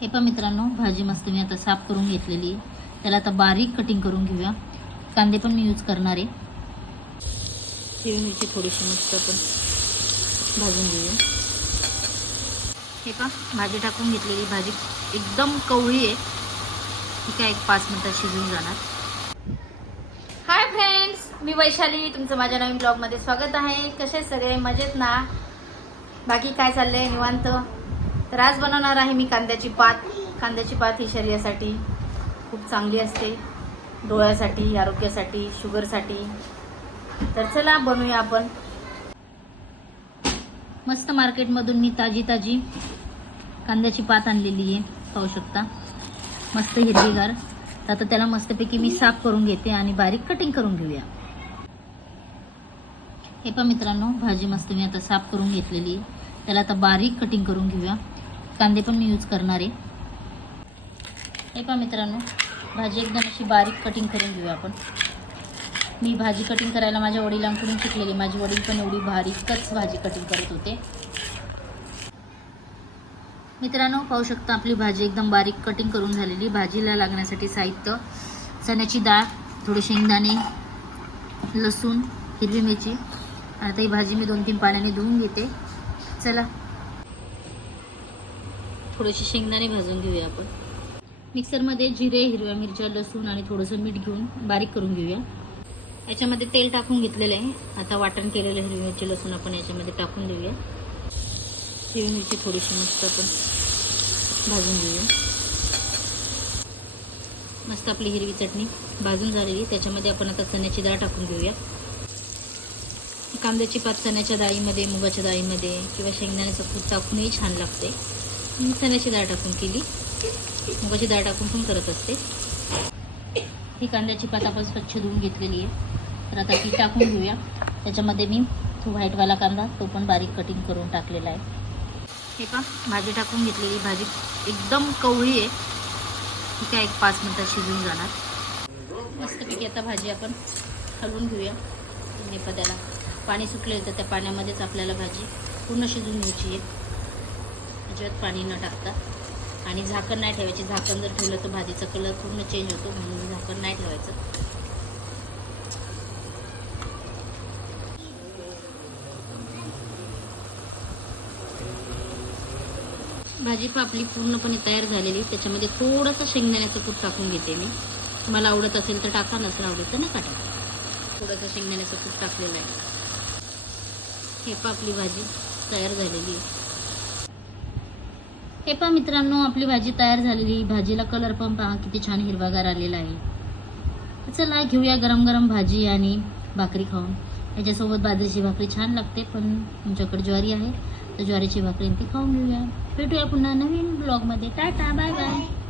हे पण मित्रांनो भाजी मस्त मी आता साफ करून घेतलेली आहे. त्याला आता बारीक कटिंग करून घेऊया. कांदे पण मी यूज करणार आहे. हिरवी मिरची थोडीशी मस्त आपण भाजून घेऊया. हे का भाजी टाकून घेतलेली भाजी एकदम कवळी आहे. ती काय एक पाच मिनिटात शिजून जाणार. हाय फ्रेंड्स मी वैशाली तुमचं माझ्या नवीन ब्लॉगमध्ये स्वागत आहे. कसे सगळे? मजेत ना? बाकी काय चाललंय निवांत? तर आज बनवणार आहे मी कांद्याची पात. कांद्याची पात ही शरीरासाठी खूप चांगली असते. डोळ्यासाठी आरोग्यासाठी शुगरसाठी. तर चला बनवूया आपण. मस्त मार्केटमधून मी ताजी ताजी कांद्याची पात आणलेली आहे. पाहू शकता. मस्त हिरवीगार. तर आता त्याला मस्तपैकी मी साफ करून घेते आणि बारीक कटिंग करून घेऊया. हे पहा मित्रांनो भाजी मस्त मी आता साफ करून घेतलेली आहे. त्याला आता बारीक कटिंग करून घेऊया. कांदे पण मी यूज करणार आहे. हे पहा मित्रांनो भाजी एकदम अशी बारीक कटिंग करून घेऊया आपण. मी भाजी कटिंग करायला माझ्या वडिलांकडून शिकलेली माझे वडील पण एवढी बारीकच भाजी कटिंग करत होते. मित्रांनो पाहू शकता आपली भाजी एकदम बारीक कटिंग करून झालेली. भाजीला लागण्यासाठी साहित्य चण्याची डाळ थोडे शेंगदाणे लसूण हिरवी मिरची. आता ही भाजी मी दोन तीन पाण्याने धुवून घेते. चला. थोडेसे शेंगदाणे भाजून घेऊया आपण. मिक्सरमध्ये जिरे हिरव्या मिरच्या लसूण आणि थोडंसं मीठ घेऊन बारीक करून घेऊया. याच्यामध्ये तेल टाकून घेतलेलं आहे. आता वाटण केलेलं हिरवी मिरची लसूण आपण याच्यामध्ये टाकून देऊया. हिरवी मिरची थोडीशी मस्त आपण भाजून घेऊया. मस्त आपली हिरवी चटणी भाजून झालेली त्याच्यामध्ये आपण आता चण्याची डाळ टाकून घेऊया. कांद्याची पात चण्याच्या डाळीमध्ये मुगाच्या डाळीमध्ये किंवा शेंगदाण्याचं कूट टाकूनही छान लागते मी चण्याची डाळ टाकून केली. मुगाची डाळ टाकून पण करत असते. ही कांद्याची पात आपण स्वच्छ धुवून घेतलेली आहे. तर आता ती टाकून घेऊया. त्याच्यामध्ये मी तो व्हाईटवाला कांदा तो पण बारीक कटिंग करून टाकलेला आहे. हे का भाजी टाकून घेतलेली भाजी एकदम कवळी आहे. ती काय एक पाच मिनटात शिजून जाणार. मस्तपैकी आता भाजी आपण हलवून घेऊया. नेपद्याला पाणी सुटले तर त्या पाण्यामध्येच आपल्याला भाजी पूर्ण शिजून घ्यायची आहे. ज्यात पाणी न टाकता. आणि झाकण नाही ठेवायची. झाकण जर ठेवलं तर भाजीचा कलर पूर्ण चेंज होतो. म्हणून झाकण नाही ठेवायचं. भाजी पापली पूर्णपणे तयार झालेली. त्याच्यामध्ये थोडंसं शेंगदाण्याचं कूट टाकून घेते मी. तुम्हाला आवडत असेल तर टाका नसेल आवडत तर नका टाका. थोडंसं शेंगदाण्याचं कूट टाकलेलं आहे. हे पापली भाजी तयार झालेली आहे. हे पहा मित्रांनो आपली भाजी तयार झालेली. भाजीला कलर पण पहा किती छान हिरवागार आलेला आहे. चला घेऊया गरम गरम भाजी आणि भाकरी खाऊन. याच्यासोबत बाजरीची भाकरी छान लागते पण तुमच्याकडे ज्वारी आहे. तर ज्वारीची भाकरी ती खाऊन घेऊया. भेटूया पुन्हा नवीन ब्लॉगमध्ये टाटा बाय बाय